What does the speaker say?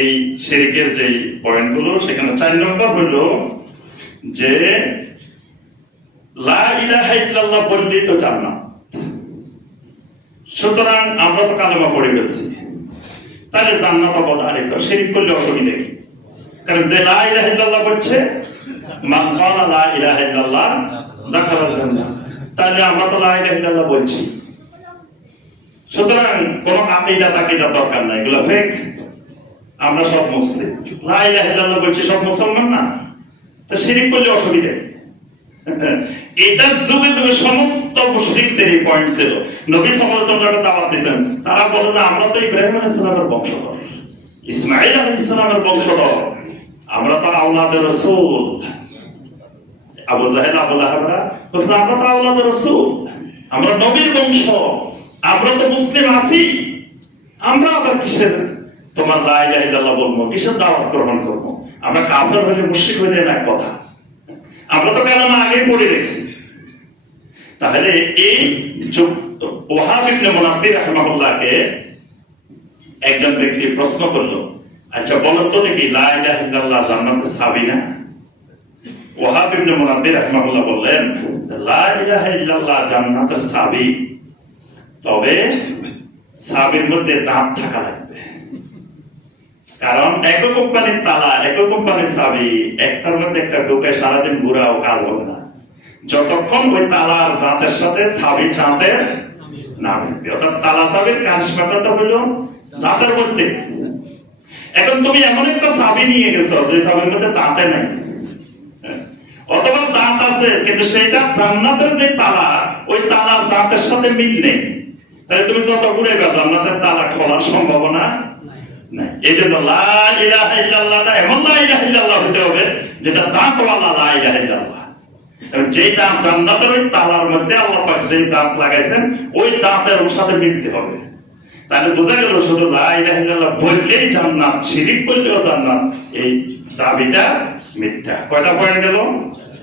এই শিরকের যে পয়েন্টগুলো, সেখানে 4 নম্বর হলো যে লা ইলাহা ইল্লাল্লাহ বললেই তো জান্নাত। সুতরাং আমরা তো কালেমা পড়ে ফেলছি, তাহলে জান্নাত পাবো আরেকটা, শিরক করলে অসুবিধা কি? কারণ যে লা ইলাহা ইল্লাল্লাহ বলছে, মান ক্বালা লা ইলাহা ইল্লাল্লাহ দাখালাল জান্নাহ, তাহলে আমরা তো লা ইলাহা ইল্লাল্লাহ বলছি। সুতরাং কোন আকীদা তাকিদা দরকার নাই, এগুলো ফেক। আমরা সব মুসলিম, লা ইলাহা ইল্লাল্লাহ বলছি, সব মুসলমান না, তো শিরক করলে অসুবিধা কি? এটা যুগে যুগে সমস্ত মুশরিকদের এই পয়েন্ট ছিল। নবী সাল্লাল্লাহু আলাইহি ওয়াসাল্লাম দাওয়াত দিয়েছেন, তারা বলে না আমরা তো ইব্রাহিম আলাইহিস সালামের বংশধর, ইসমাঈল আলাইহিস সালামের বংশধর, আমরা তো আওলাদে রাসূল। আবু জাহেল আবু লাহাবরা বলতো আমরা তো আওলাদে রাসূল, আমরা নবীর বংশ, আমরা তো মুসলিম আছি, আমরা আবার কিসের তোমার লা ইলাহা ইল্লাল্লাহ বলবো, কিসের দাওয়াত গ্রহণ করবো? আমরা কাফের হলে মুশরিক হইলে না কথা, আমরা তো কালেমা আগেই পড়ে রেখেছি। তাহলে এই ওয়াহাব ইবনে মুনাব্বিহ রাহিমাহুল্লাহকে একজন ব্যক্তি প্রশ্ন করলো, আচ্ছা বলো তো দেখি লা ইলাহা ইল্লাল্লাহ জান্নাতের চাবি না? ওয়াহাব ইবনে মুনাব্বিহ রাহিমাহুল্লাহ বললেন, লা ইলাহা ইল্লাল্লাহ জান্নাতের চাবি, তবে চাবির মধ্যে দাঁত থাকা লাগবে। কারণ একই কোম্পানির তালা, একই কোম্পানির চাবি, একটার মধ্যে একটা ঢুকে সারাদিন ঘুরাও কাজ হবে না, যতক্ষণ ওই তালার দাঁতের সাথে চাবি দাঁতের না মিলবে। অর্থাৎ তালা চাবির কারিশমাটা হলো দাঁতের মধ্যে। এখন তুমি এমন একটা চাবি নিয়ে গেছো যে চাবির মধ্যে দাঁতে নাই, অথবা দাঁত আছে কিন্তু সেটা জান্নাতের যে তালা, ওই তালার দাঁতের সাথে মিল নেই, তাহলে তুমি যত ঘুরেবা জান্নাতের তালা খোলার সম্ভাবনা নাই। এই জন্য লা ইলাহা ইল্লাল্লাহটা এমন লা ইলাহা ইল্লাল্লাহ হতে হবে যেটা দাঁতওয়ালা লা ইলাহা ইল্লাল্লাহ। এবং যেই দাঁত জান্নাতের ওই তালার মধ্যে আল্লাহ পাক যেই দাঁত লাগাইছেন, ওই দাঁতের ওর সাথে মিলতে হবে। তাহলে বোঝা গেল শুধু লা ইলাহা ইল্লাল্লাহ বললেই জান্নাত, শিরক করলেও জান্নাত, এই দাবিটা মিথ্যা। কয়টা পয়েন্ট গেল?